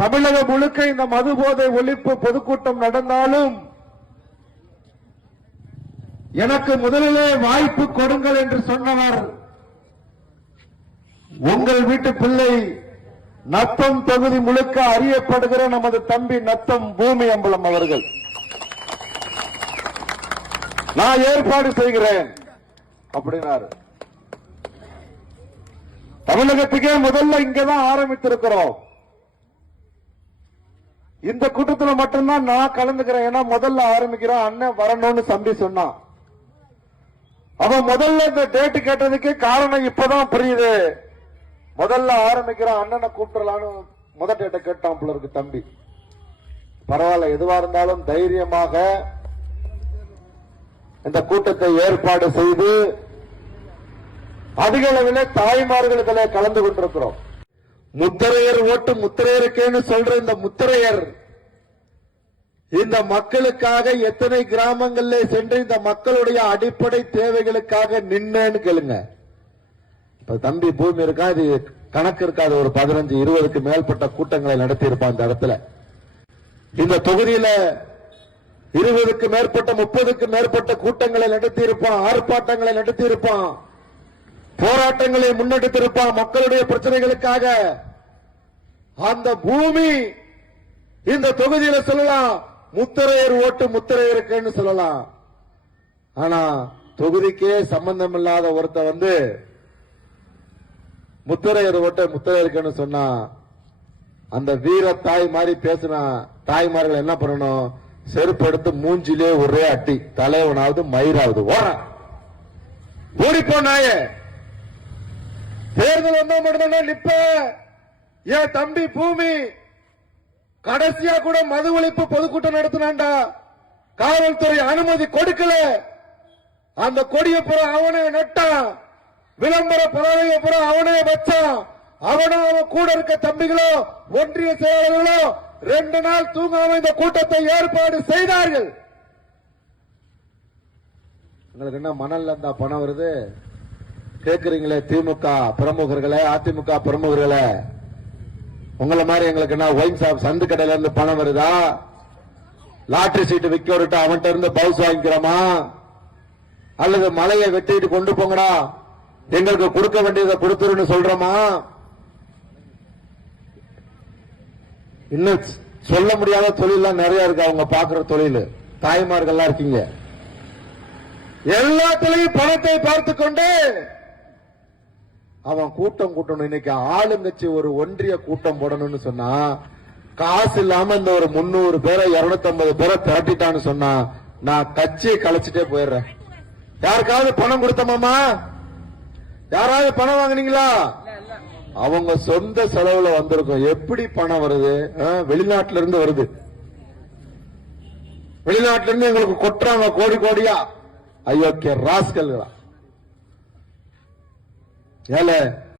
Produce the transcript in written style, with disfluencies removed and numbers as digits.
தமிழகம் முழுக்க இந்த மது போதை ஒழிப்பு பொதுக்கூட்டம் நடந்தாலும் எனக்கு முதலிலே வாய்ப்பு கொடுங்கள் என்று சொன்னவர் உங்கள் வீட்டு பிள்ளை நத்தம் தொகுதி முழுக்க அறியப்படுகிற நமது தம்பி நத்தம் பூமி அம்பலம் அவர்கள். நான் ஏற்பாடு செய்கிறேன் அப்படின்னாரு. தமிழகத்துக்கே முதல்ல இங்கதான் ஆரம்பித்திருக்கிறோம். இந்த கூட்டத்தில் மட்டும்தான் நான் கலந்துக்கிறேன். ஏன்னா முதல்ல ஆரம்பிக்கிறோம், அண்ணன் வரணும்னு தம்பி சொன்னான். அவன் முதல்ல இந்த டேட்டு கேட்டதுக்கு காரணம் இப்பதான் புரியுது. முதல்ல ஆரம்பிக்கிறான், அண்ணனை கூப்பிடலான்னு முதல் டேட்டை கேட்டான் போல இருக்கு தம்பி. பரவாயில்ல, எதுவா இருந்தாலும் தைரியமாக இந்த கூட்டத்தை ஏற்பாடு செய்து அதிக அளவில் தாய்மார்கள் இதில் கலந்து கொண்டிருக்கிறோம். முத்திரையர் ஓட்டு முத்திரையருக்கேன்னு சொல்ற இந்த முத்திரையர் இந்த மக்களுக்காக எத்தனை கிராமங்களில் சென்று இந்த மக்களுடைய அடிப்படை தேவைகளுக்காக நின்னேன்னு கேளுங்க. இப்ப தம்பி பூமி இருக்கா, இது கணக்கு இருக்காது, ஒரு 15-20க்கு மேற்பட்ட கூட்டங்களை நடத்தி இருப்பான் இந்த இடத்துல. இந்த தொகுதியில 20க்கு மேற்பட்ட 30க்கு மேற்பட்ட கூட்டங்களை நடத்தி இருப்பான், ஆர்ப்பாட்டங்களை நடத்தி இருப்பான், போராட்டங்களை முன்னெடுத்திருப்பான் மக்களுடைய பிரச்சனைகளுக்காக. அந்த பூமி இந்த தொகுதியில சொல்லலாம் முத்திரையர் ஓட்டு முத்திரையருக்குன்னு சொல்லலாம். ஆனா தொகுதிக்கே சம்பந்தம் இல்லாத ஒருத்த வந்து முத்திரையர் ஓட்ட முத்திரையருக்குன்னு சொன்னா அந்த வீர தாய் மாதிரி பேசினா தாய்மார்கள் என்ன பண்ணணும்? செருப்பு எடுத்து மூஞ்சிலே ஒரே அட்டி, தலைவனாவது மயிராவது ஓடிப்போ நாய. தேர்தல் வந்தா மட்டும்தான் நிப்ப. ஏன் தம்பி பூமி கடைசியா கூட மது ஒழிப்பு பொதுக்கூட்டம் நடத்தினான்டா, காவல்துறை அனுமதி கொடுக்கல. அந்த கொடியை புற அவனே நட்டான், விளம்பர பலகையை புற அவனே வச்சான். அவனும் அவன் கூட இருக்க தம்பிகளோ ஒன்றிய செயலாளர்களோ 2 நாள் தூங்காம இந்த கூட்டத்தை ஏற்பாடு செய்தார்கள். உங்களுக்கு என்ன மணல்ல இருந்தா பணம் வருது கேக்குறீங்களே திமுக பிரமுகர்களே, அதிமுக பிரமுகர்களே, உங்களை மாதிரி எங்களுக்கு என்ன ஒயின் ஷாப் சந்து கடையில இருந்து பணம் வருதா? லாட்டரி சீட்டு விற்க விட்டு அவன்கிட்ட இருந்து பவுஸ் வாங்கிக்கிறோமா? அல்லது மலையை வெட்டிட்டு கொண்டு போங்கடா எங்களுக்கு கொடுக்க வேண்டியதை கொடுத்துருன்னு சொல்றோமா? இன்னும் சொல்ல முடியாத தொழில் நிறைய இருக்கு. அவங்க பாக்குற தொழில் தாய்மார்கள் இருக்கீங்க. எல்லாத்திலையும் பணத்தை பார்த்து கொண்டு அவன் கூட்டம் கூட்டணும். இன்னைக்கு ஆளுங்கட்சி ஒரு ஒன்றிய கூட்டம் போடணும்னு சொன்னா காசு இல்லாம இந்த ஒரு 300 பேரை 250 பேரை திரட்டிட்டான்னு சொன்னா நான் கட்சியை கலைச்சிட்டே போயிடுறேன். யாருக்காவது பணம் கொடுத்தமாமா? யாராவது பணம் வாங்கினீங்களா? அவங்க சொந்த செலவுல வந்திருக்கும். எப்படி பணம் வருது? வெளிநாட்டில இருந்து வருது. வெளிநாட்டில இருந்து எங்களுக்கு கொட்டுறாங்க கோடி கோடியா. ஐயோக்கிய ராஸ்கல்களா. ஏல